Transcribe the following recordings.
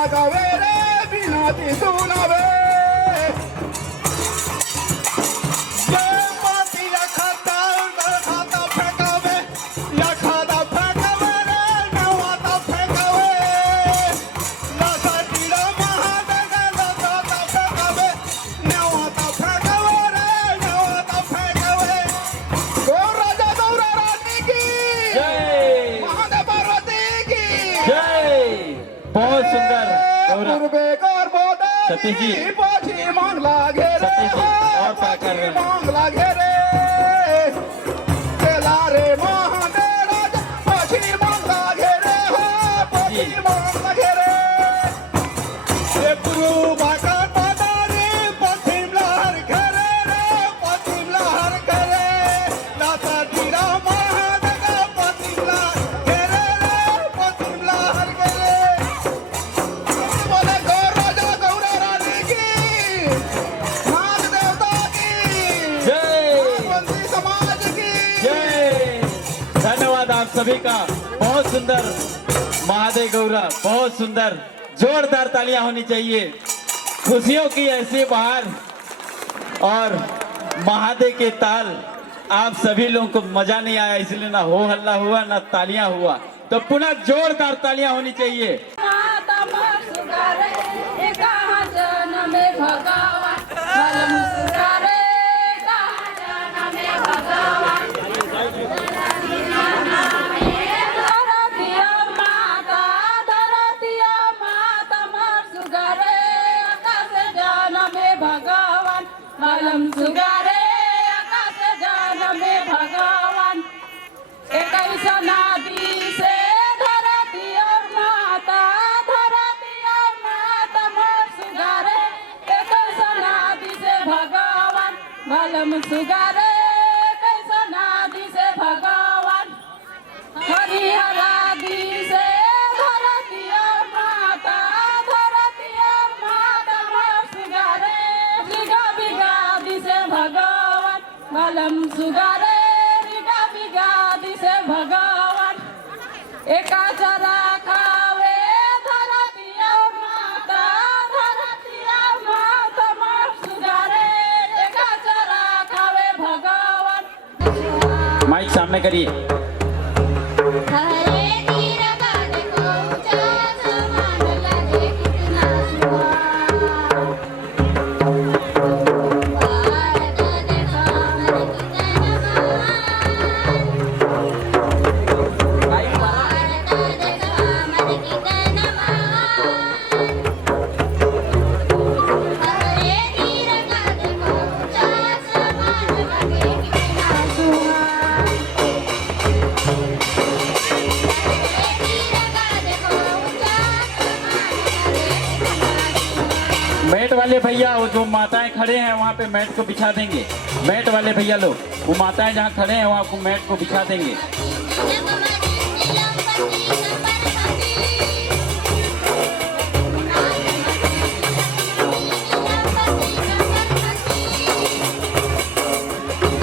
लागावे रे बिनाती सुनावे बहुत सुंदर सतीश जी मांगला घेरे सतीश जी और क्या कर रहे हैं मांगला घेरे तेला रे महादेव पछी मांगला घेरे हो पछी मांगला घेरे ये पूर्वा का पदारी पश्चिम लहर घेरे रे पश्चिम लहर घेरे लाता टीरा महादेव पश्चिम लहर घेरे रे पश्चिम लहर घेरे बोले गौर राजा गौरा रानी की नाग देवता की जय बंदी समाज की जय। धन्यवाद आप सभी का। बहुत सुंदर महादेव गौरा, बहुत सुंदर, जोरदार तालियां होनी चाहिए। खुशियों की ऐसी बहार और महादेव के ताल आप सभी लोगों को मजा नहीं आया, इसलिए ना हो हल्ला हुआ ना तालियां हुआ, तो पुनः जोरदार तालियां होनी चाहिए। सुगारे आकाश जान में भगवान इक्कीस नदी से धरती और माता मोर सुगारे इक्कीस नदी से भगवान भलम सुगारे इक्कीस नदी से भगवान हरिहरादी से धरती और माता मोर सुगारे बिगा बिगादी से भगवान भलम सुगारे बिगा बिगादी से भगवान एका चरा खावे धरती और माता मोर सुगारे एका चरा खावे भगवान। माइक सामने करिए। हरे तीर गाड़ को ऊंचा समान लगे कितना सुहाना भारत देश हमर कितना महान भारत देश हमर कितना महान हरे तीर गाड़ को ऊंचा समान लगे कितना सुहाना मैट वाले भैया वो जो माताएं खड़े हैं वहाँ पे मैट को बिछा देंगे। मैट वाले भैया लोग, वो माताएं जहाँ खड़े हैं वहाँ को मैट को बिछा देंगे।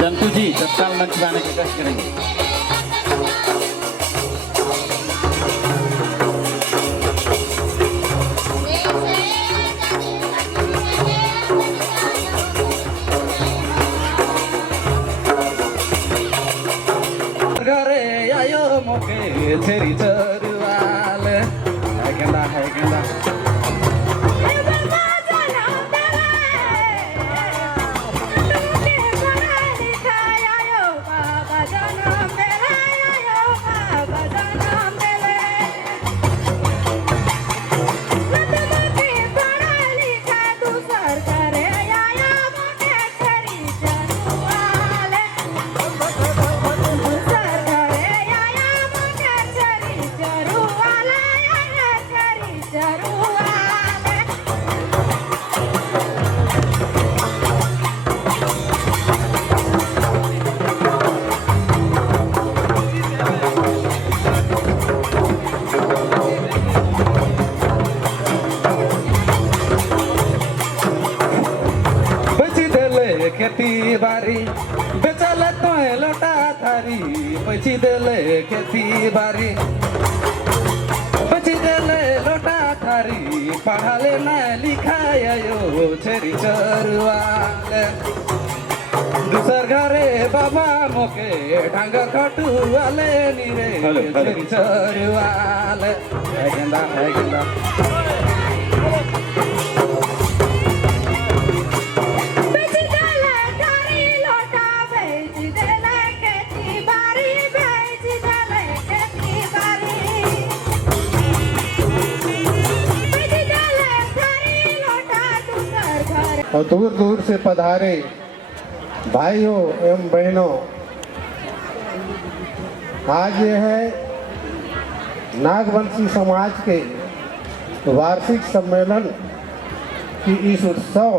जंतु जी तत्काल मंच में आने की कोशिश करेंगे। घरे आयो मोके छेरी चरुवाल है गेंदा खेती बारी बेचल तो लोटा थारी पैसी देले खेती बारी पैसी देले लोटा थारी पढ़ाले न लिखायो छेरी चरुवाले दूसर घरे बाबा मोके ढंग खटुआले नी रे छेरी चरुवाले है गेंदा बेच देले थारी लोटा बेच देले खेती बारी बेच देले खेती बारी बेच देले थारी लोटा दूसर घर और दूर दूर से पधारे भाइयों एवं बहनों, आज ये है नागवंशी समाज के वार्षिक सम्मेलन की इस उत्सव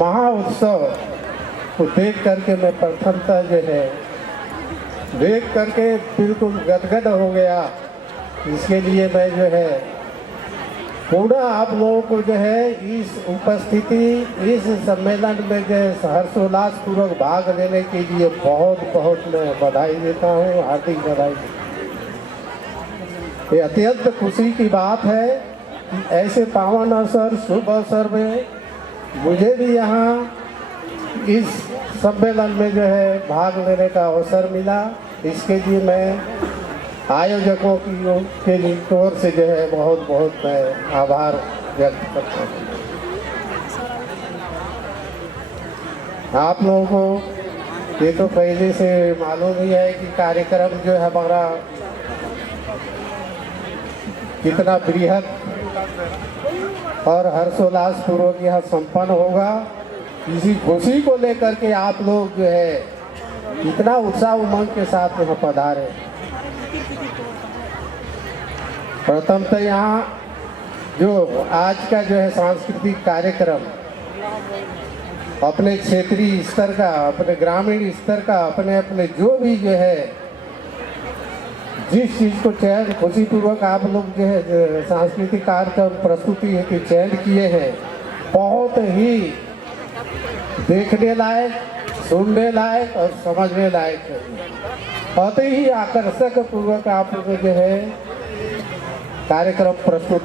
महा उत्सव को देख करके मैं प्रथमतः जो है देख करके बिल्कुल गदगद हो गया। इसके लिए मैं जो है पूरा आप लोगों को जो है इस उपस्थिति इस सम्मेलन में जो है हर्षोल्लास पूर्वक भाग लेने के लिए बहुत बहुत मैं बधाई देता हूँ, हार्दिक बधाई। ये अत्यंत खुशी की बात है कि ऐसे पावन अवसर शुभ अवसर में मुझे भी यहाँ इस सम्मेलन में जो है भाग लेने का अवसर मिला। इसके लिए मैं आयोजकों की ओर से जो है बहुत बहुत मैं आभार व्यक्त करता हूँ। आप लोगों को ये तो पहले से मालूम ही है कि कार्यक्रम जो है हमारा कितना बृहद और हर्षोल्लास पूर्वक यहाँ संपन्न होगा। इसी खुशी को लेकर के आप लोग जो है इतना उत्साह उमंग के साथ यहाँ पधारे। प्रथम तो यहाँ जो आज का जो है सांस्कृतिक कार्यक्रम अपने क्षेत्रीय स्तर का, अपने ग्रामीण स्तर का, अपने अपने जो भी जो है जिस चीज़ को चयन खुशीपूर्वक आप लोग जो है सांस्कृतिक कार्यक्रम प्रस्तुति है कि चयन किए हैं, बहुत ही देखने लायक, सुनने लायक और समझने लायक है। बहुत ही आकर्षक पूर्वक आप लोग जो है कार्यक्रम प्रस्तुत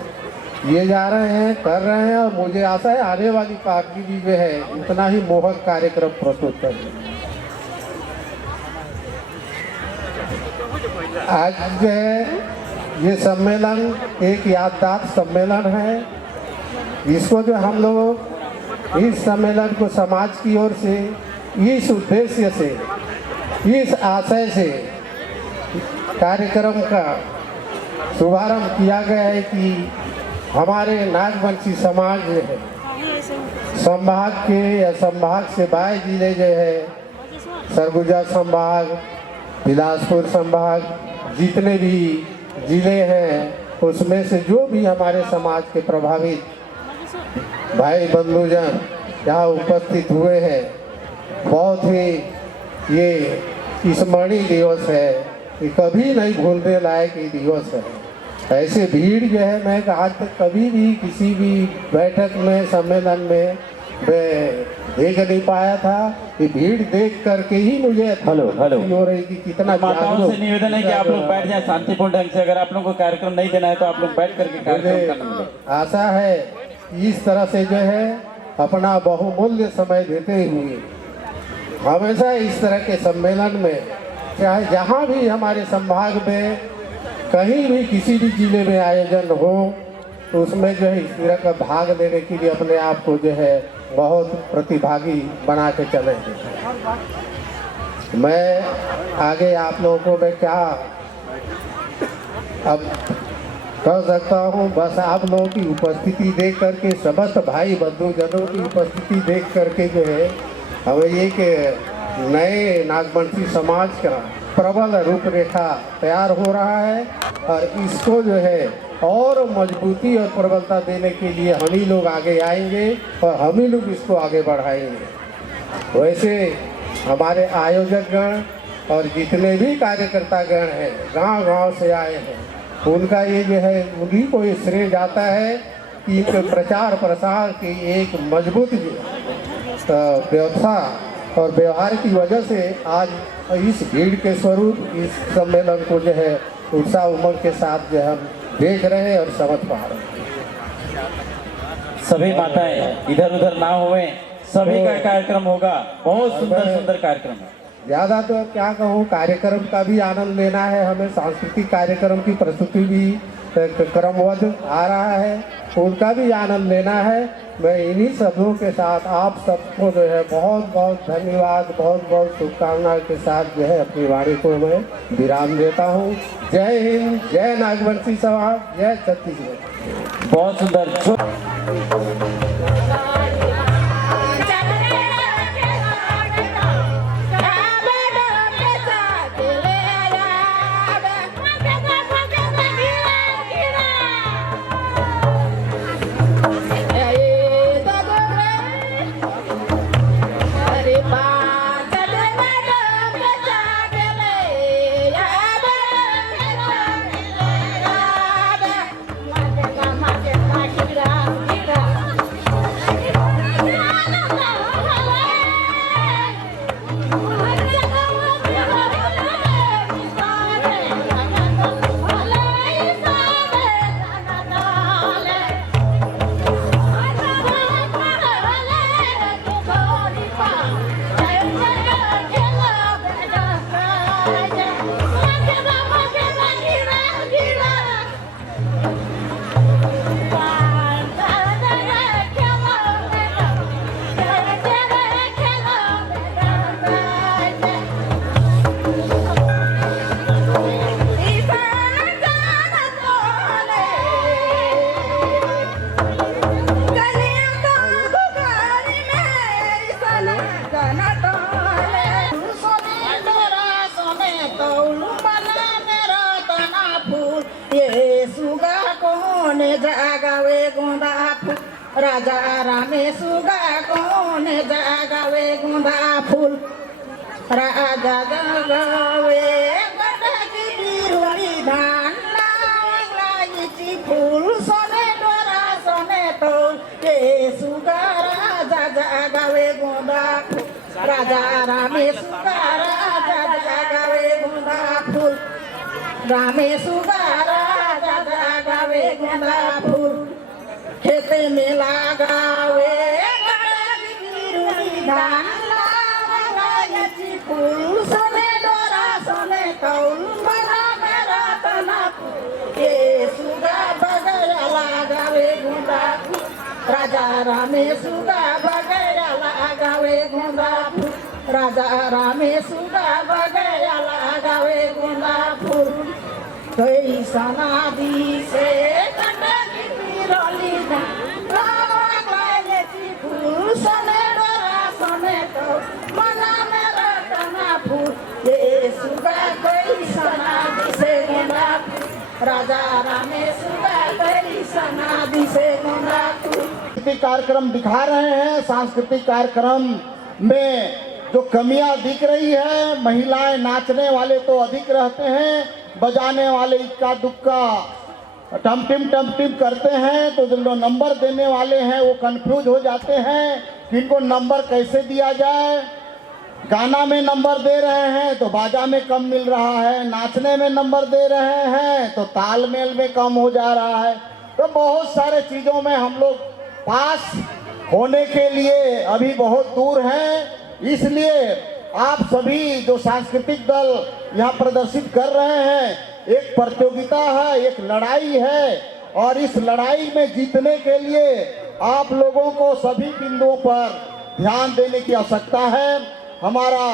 किए जा रहे हैं, कर रहे हैं और मुझे आशा है आने वाली पार्टी भी जो है इतना ही मोहक कार्यक्रम प्रस्तुत करें। आज जो है ये सम्मेलन एक यादगार सम्मेलन है। इसको जो हम लोग इस सम्मेलन को समाज की ओर से इस उद्देश्य से, इस आशय से कार्यक्रम का शुभारंभ किया गया है कि हमारे नागवंशी समाज जो है संभाग के या संभाग से बाहर जिले जो है सरगुजा संभाग, बिलासपुर संभाग, जितने भी जिले हैं उसमें से जो भी हमारे समाज के प्रभावित भाई बंधुजन यहाँ उपस्थित हुए हैं, बहुत ही ये स्मरणीय दिवस है, ये कभी नहीं भूलने लायक ये दिवस है। ऐसे भीड़ जो है मैं आज तक कभी भी किसी भी बैठक में सम्मेलन में देख नहीं पाया था। ये भीड़ देख करके ही मुझे हेलो हो रही कि कितना माताओं से निवेदन है कि आप लोग बैठ जाएं शांतिपूर्ण ढंग से। अगर आप लोगों को कार्यक्रम नहीं देना है तो आप लोग बैठ करके कार्यक्रम करना। आशा है इस तरह से जो है अपना बहुमूल्य समय देते हुए हमेशा इस तरह के सम्मेलन में, चाहे जहाँ भी हमारे संभाग में कहीं भी किसी भी जिले में आयोजन हो, तो उसमें जो है इस तरह का भाग लेने के लिए अपने आप को जो है बहुत प्रतिभागी बना के चले। मैं आगे आप लोगों को मैं क्या अब कह सकता हूँ, बस आप लोगों की उपस्थिति देख करके, समस्त भाई बंधुजनों की उपस्थिति देख करके जो है हमें एक नए नागवंशी समाज का प्रबल रूपरेखा तैयार हो रहा है और इसको जो है और मजबूती और प्रबलता देने के लिए हम ही लोग आगे आएंगे और हम ही लोग इसको आगे बढ़ाएंगे। वैसे हमारे आयोजकगण और जितने भी कार्यकर्तागण हैं गांव-गांव से आए हैं, उनका ये जो है उन्हीं को ये श्रेय जाता है कि इनके प्रचार प्रसार की एक मजबूत व्यवस्था और व्यवहार की वजह से आज इस भीड़ के स्वरूप इस सम्मेलन को जो है उत्साह उमंग के साथ जो हम देख रहे हैं और समझ पा रहे हैं। सभी माताएं इधर उधर ना हुए, सभी का कार्यक्रम होगा। बहुत सुंदर सुंदर कार्यक्रम है। ज़्यादा तो क्या कहूँ, कार्यक्रम का भी आनंद लेना है हमें। सांस्कृतिक कार्यक्रम की प्रस्तुति भी क्रमबद्ध आ रहा है, उनका भी आनंद लेना है। मैं इन्हीं शब्दों के साथ आप सबको जो है बहुत बहुत धन्यवाद, बहुत बहुत शुभकामनाओं के साथ जो है अपनी वाणी को मैं विराम देता हूँ। जय हिंद, जय नागवंशी समाज, जय छत्तीसगढ़। बहुत सुंदर। जागावे गोंदा फूल राजा रामे सुगा कोने जागावे गोंदा फूल राजा जागावे गडगी बिरुली धान लावायची फूल सोने डोरा सोने तोल ये सुगा राजा जागावे गोंदा फूल राजा रामे सुगा राजा जागावे गोंदा फूल रामे सुगा राजा जागावे गोंदा फूल खेते में लगावे बिरुली धान लावायची फूल सोने डोरा सोने तौल बना मेरा तना ये सुगा बगैरा लगावे गोंदा फूल राजा रामे सुगा बगैरा लगावे गोंदा फूल राजा रामे सुगा बगैरा लगावे गोंदा फूल कई सना दी से कटकी बिरुली धान लावायची फूल सोने डोरा सोने तौल बना मेरा तना फूल ये सुगा कई सना दी से गोंदा फूल राजा रामे सुगा कई सना दी से गोंदा फूल। सांस्कृतिक कार्यक्रम दिखा रहे हैं। सांस्कृतिक कार्यक्रम में जो कमियां दिख रही है, महिलाएं नाचने वाले तो अधिक रहते हैं, बजाने वाले इक्का दुक्का टमटिम करते हैं, तो जो नंबर देने वाले हैं वो कंफ्यूज हो जाते हैं कि इनको नंबर कैसे दिया जाए। गाना में नंबर दे रहे हैं तो बाजा में कम मिल रहा है, नाचने में नंबर दे रहे हैं तो तालमेल में कम हो जा रहा है। तो बहुत सारे चीज़ों में हम लोग पास होने के लिए अभी बहुत दूर हैं। इसलिए आप सभी जो सांस्कृतिक दल यहाँ प्रदर्शित कर रहे हैं, एक प्रतियोगिता है, एक लड़ाई है, और इस लड़ाई में जीतने के लिए आप लोगों को सभी बिंदुओं पर ध्यान देने की आवश्यकता है। हमारा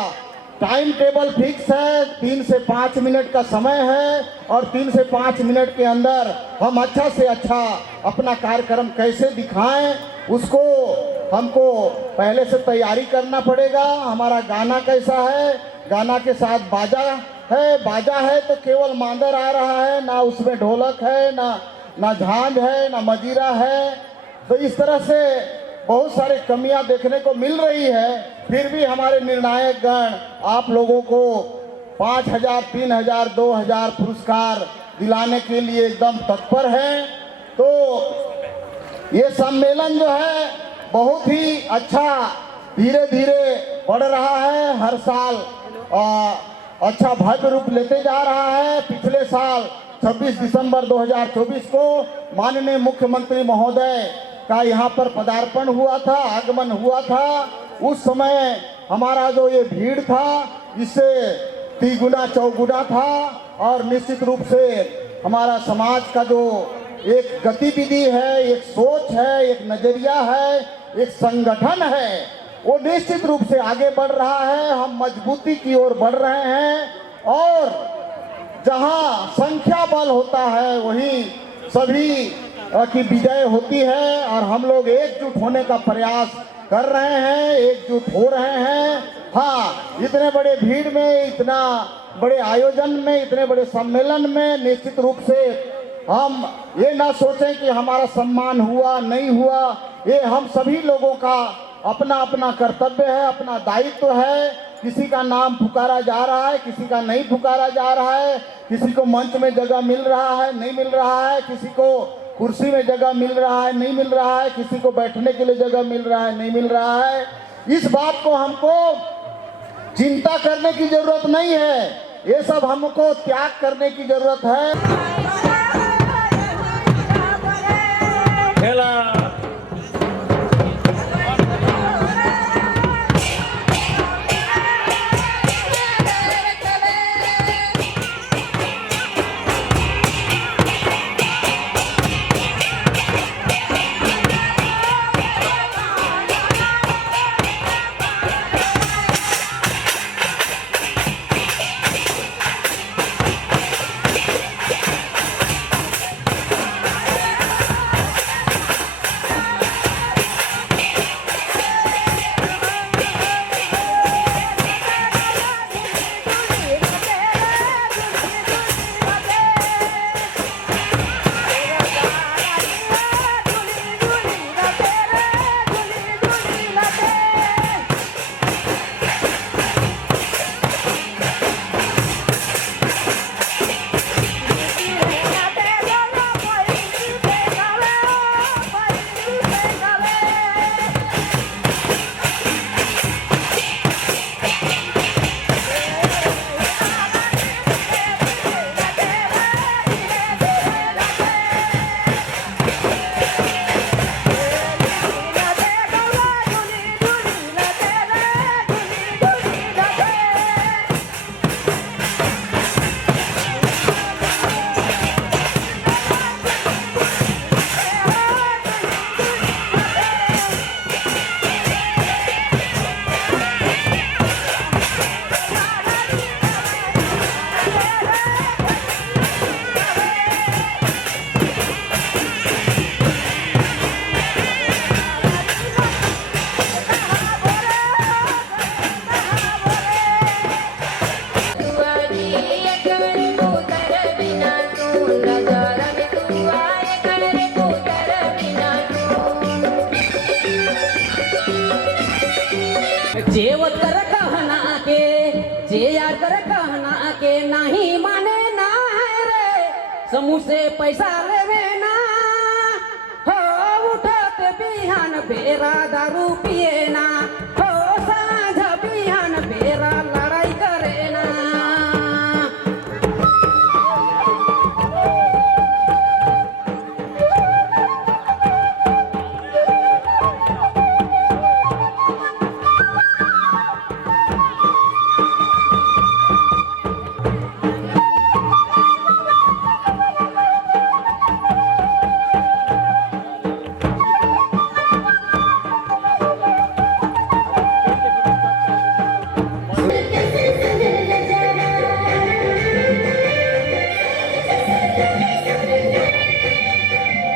टाइम टेबल फिक्स है, 3 से 5 मिनट का समय है, और 3 से 5 मिनट के अंदर हम अच्छा से अच्छा अपना कार्यक्रम कैसे दिखाएं, उसको हमको पहले से तैयारी करना पड़ेगा। हमारा गाना कैसा है, गाना के साथ बाजा है, बाजा है तो केवल मांदर आ रहा है, ना उसमें ढोलक है, ना झांझ है, ना मजीरा है। तो इस तरह से बहुत सारी कमियां देखने को मिल रही है। फिर भी हमारे निर्णायक गण आप लोगों को 5,000, 3,000, 2,000 पुरस्कार दिलाने के लिए एकदम तत्पर हैं। तो ये सम्मेलन जो है बहुत ही अच्छा धीरे धीरे बढ़ रहा है, हर साल अच्छा भव्य रूप लेते जा रहा है। पिछले साल 26 दिसंबर 2024 को माननीय मुख्यमंत्री महोदय का यहाँ पर पदार्पण हुआ था, आगमन हुआ था, उस समय हमारा जो ये भीड़ था इससे तिगुना चौगुना था। और निश्चित रूप से हमारा समाज का जो एक गतिविधि है, एक सोच है, एक नजरिया है, एक संगठन है, वो निश्चित रूप से आगे बढ़ रहा है। हम मजबूती की ओर बढ़ रहे हैं और जहां संख्या बल होता है वहीं सभी की विजय होती है। और हम लोग एकजुट होने का प्रयास कर रहे हैं, एकजुट हो रहे हैं। हाँ, इतने बड़े भीड़ में, इतना बड़े आयोजन में, इतने बड़े सम्मेलन में निश्चित रूप से हम ये ना सोचें कि हमारा सम्मान हुआ नहीं हुआ। ये हम सभी लोगों का अपना अपना कर्तव्य है, अपना दायित्व है। किसी का नाम पुकारा जा रहा है, किसी का नहीं पुकारा जा रहा है, किसी को मंच में जगह मिल रहा है, नहीं मिल रहा है, किसी को कुर्सी में जगह मिल रहा है, नहीं मिल रहा है, किसी को बैठने के लिए जगह मिल रहा है, नहीं मिल रहा है। इस बात को हमको चिंता करने की जरूरत नहीं है, ये सब हमको त्याग करने की जरूरत है। खेला जेवत कर कहना के, जे यार कर कहना के, नहीं माने ना है रे, समूह से पैसा लेवे ना हो, उठत बिहान बेरा दारू पिए ना हो, साँझ बिहान बेरा लड़ाई करे ना।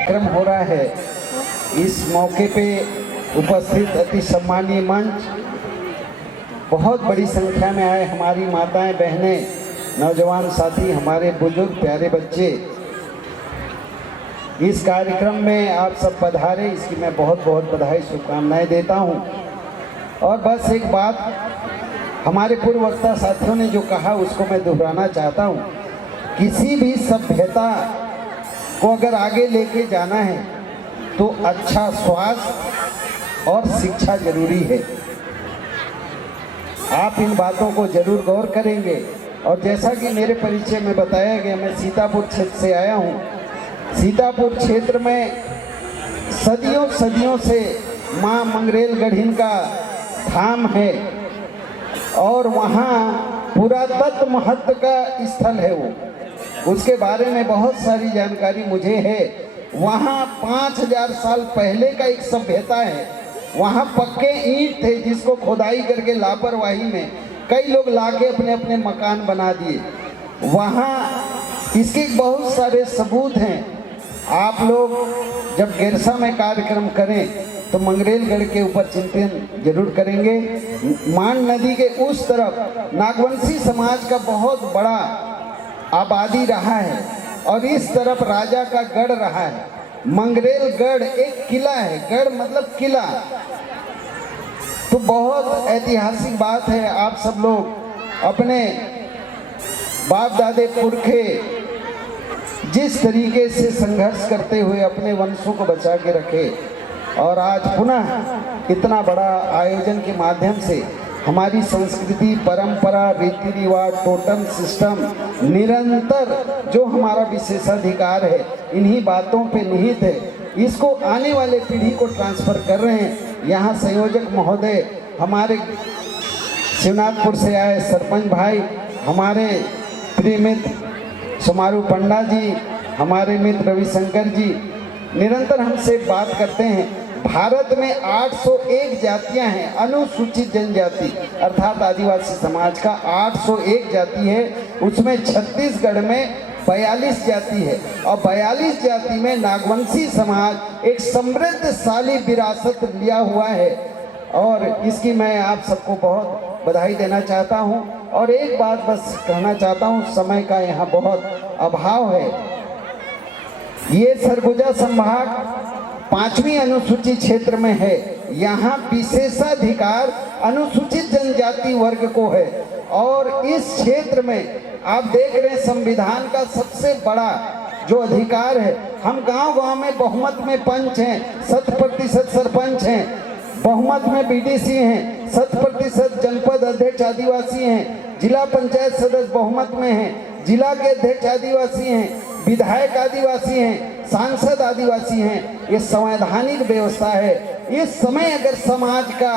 कार्यक्रम हो रहा है, इस मौके पे उपस्थित अति सम्मानीय मंच, बहुत बड़ी संख्या में आए हमारी माताएं, बहनें, नौजवान साथी, हमारे बुजुर्ग प्यारे बच्चे, इस कार्यक्रम में आप सब पधारे, इसकी मैं बहुत बहुत बधाई शुभकामनाएं देता हूं। और बस एक बात हमारे पूर्व वक्ता साथियों ने जो कहा उसको मैं दोहराना चाहता हूं, किसी भी सभ्यता को अगर आगे लेके जाना है तो अच्छा स्वास्थ्य और शिक्षा जरूरी है। आप इन बातों को जरूर गौर करेंगे। और जैसा कि मेरे परिचय में बताया गया, मैं सीतापुर क्षेत्र से आया हूँ। सीतापुर क्षेत्र में सदियों सदियों से माँ मंगरेल गढ़ीन का धाम है और वहाँ पुरातत्व महत्व का स्थल है वो। उसके बारे में बहुत सारी जानकारी मुझे है। वहाँ 5000 साल पहले का एक सभ्यता है। वहाँ पक्के ईंट थे जिसको खोदाई करके लापरवाही में कई लोग लाके अपने अपने मकान बना दिए। वहाँ इसके बहुत सारे सबूत हैं। आप लोग जब गिरसा में कार्यक्रम करें तो मंगरेलगढ़ के ऊपर चिंतन जरूर करेंगे। मान नदी के उस तरफ नागवंशी समाज का बहुत बड़ा आबादी रहा है और इस तरफ राजा का गढ़ रहा है। मंगरेलगढ़ एक किला है, गढ़ मतलब किला, तो बहुत ऐतिहासिक बात है। आप सब लोग अपने बाप दादे पुरखे जिस तरीके से संघर्ष करते हुए अपने वंशों को बचा के रखे और आज पुनः इतना बड़ा आयोजन के माध्यम से हमारी संस्कृति, परंपरा, रीति रिवाज, टोटम सिस्टम निरंतर जो हमारा विशेषाधिकार है इन्हीं बातों पे निहित है, इसको आने वाले पीढ़ी को ट्रांसफर कर रहे हैं। यहाँ संयोजक महोदय हमारे शिवनाथपुर से आए सरपंच भाई, हमारे प्रिय मित्र समारू पंडा जी, हमारे मित्र रविशंकर जी निरंतर हमसे बात करते हैं। भारत में 801 जातियां हैं, अनुसूचित जनजाति अर्थात आदिवासी समाज का 801 जाति है। उसमें छत्तीसगढ़ में 42 जाति है और 42 जाति में नागवंशी समाज एक समृद्धशाली विरासत लिया हुआ है और इसकी मैं आप सबको बहुत बधाई देना चाहता हूं। और एक बात बस कहना चाहता हूं, समय का यहाँ बहुत अभाव है। ये सरगुजा संभाग 5वीं अनुसूचित क्षेत्र में है। यहाँ विशेषाधिकार अनुसूचित जनजाति वर्ग को है और इस क्षेत्र में आप देख रहे हैं संविधान का सबसे बड़ा जो अधिकार है। हम गांव-गांव में बहुमत में पंच हैं, 100% सरपंच हैं, बहुमत में बीडीसी हैं, 100% जनपद अध्यक्ष आदिवासी हैं, जिला पंचायत सदस्य बहुमत में हैं, जिला के अध्यक्ष आदिवासी हैं, विधायक आदिवासी हैं, सांसद आदिवासी हैं। ये संवैधानिक व्यवस्था है। इस समय अगर समाज का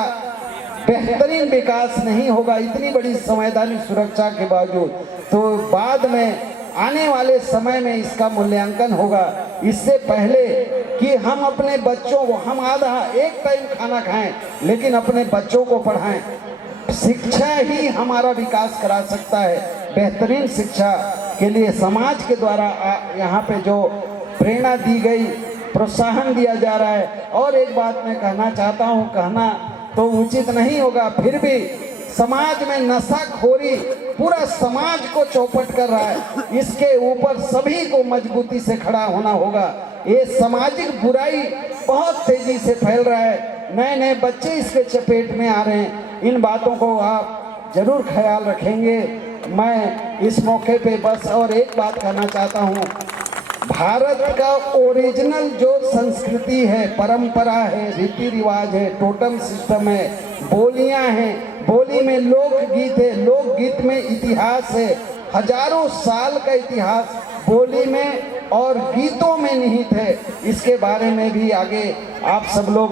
बेहतरीन विकास नहीं होगा इतनी बड़ी संवैधानिक सुरक्षा के बावजूद, तो बाद में आने वाले समय में इसका मूल्यांकन होगा। इससे पहले कि हम अपने बच्चों को, हम आधा एक टाइम खाना खाएं लेकिन अपने बच्चों को पढ़ाएं। शिक्षा ही हमारा विकास करा सकता है। बेहतरीन शिक्षा के लिए समाज के द्वारा यहाँ पे जो प्रेरणा दी गई, प्रोत्साहन दिया जा रहा है। और एक बात मैं कहना चाहता हूँ, कहना तो उचित नहीं होगा, फिर भी समाज में नशाखोरी पूरा समाज को चौपट कर रहा है। इसके ऊपर सभी को मजबूती से खड़ा होना होगा। ये सामाजिक बुराई बहुत तेजी से फैल रहा है, नए नए बच्चे इसके चपेट में आ रहे हैं। इन बातों को आप जरूर ख्याल रखेंगे। मैं इस मौके पे बस और एक बात कहना चाहता हूँ, भारत का ओरिजिनल जो संस्कृति है, परंपरा है, रीति रिवाज है, टोटम सिस्टम है, बोलियां हैं, बोली में लोकगीत है, लोकगीत में इतिहास है, हजारों साल का इतिहास बोली में और गीतों में निहित है। इसके बारे में भी आगे आप सब लोग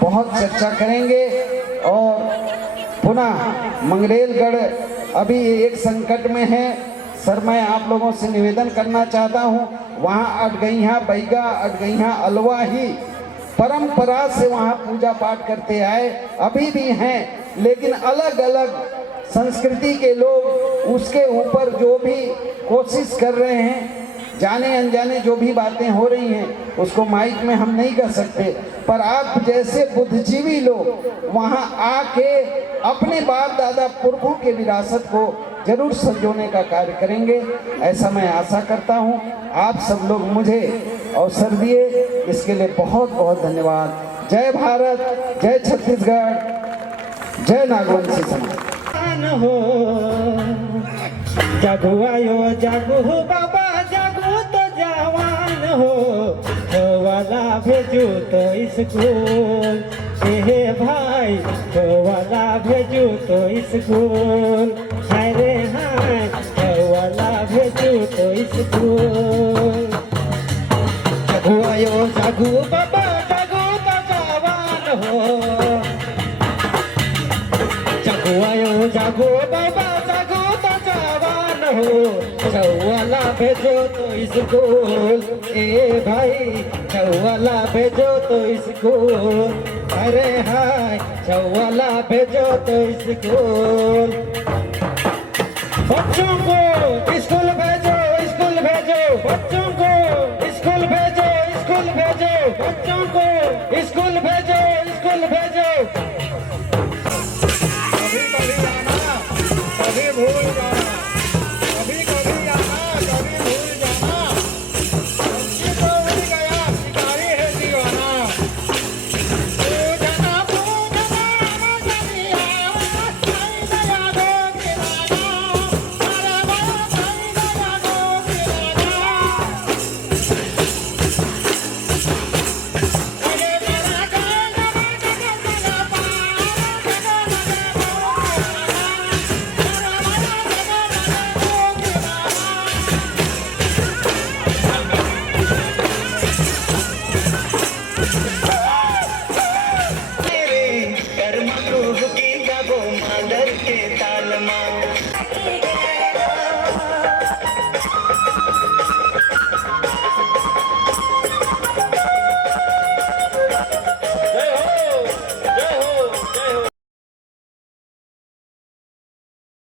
बहुत चर्चा करेंगे। और पुनः मंगरेलगढ़ अभी एक संकट में है। सर, मैं आप लोगों से निवेदन करना चाहता हूँ, वहाँ अटगैया बैगा, अटगैया अलवा ही परंपरा से वहाँ पूजा पाठ करते आए, अभी भी हैं, लेकिन अलग अलग संस्कृति के लोग उसके ऊपर जो भी कोशिश कर रहे हैं, जाने अनजाने जो भी बातें हो रही हैं उसको माइक में हम नहीं कर सकते, पर आप जैसे बुद्धिजीवी लोग वहाँ आके अपने बाप दादा पुरखों के विरासत को जरूर संजोने का कार्य करेंगे, ऐसा मैं आशा करता हूँ। आप सब लोग मुझे अवसर दिए, इसके लिए बहुत बहुत धन्यवाद। जय भारत, जय छत्तीसगढ़, जय नागवंशी समाज। हो जागो आयो जागो हो बाबा, जागो तो जवान हो, वाला भेजो तो स्कूल, हे भाई वाला भेजो तो स्कूल, हाय रे हाय वाला भेजो तो स्कूल। जागो आयो जागो बाबा। छुवाला भेजो तो स्कूल, ए भाई छुवाला भेजो तो स्कूल, अरे हाय छुवाला भेजो तो स्कूल। बच्चों को स्कूल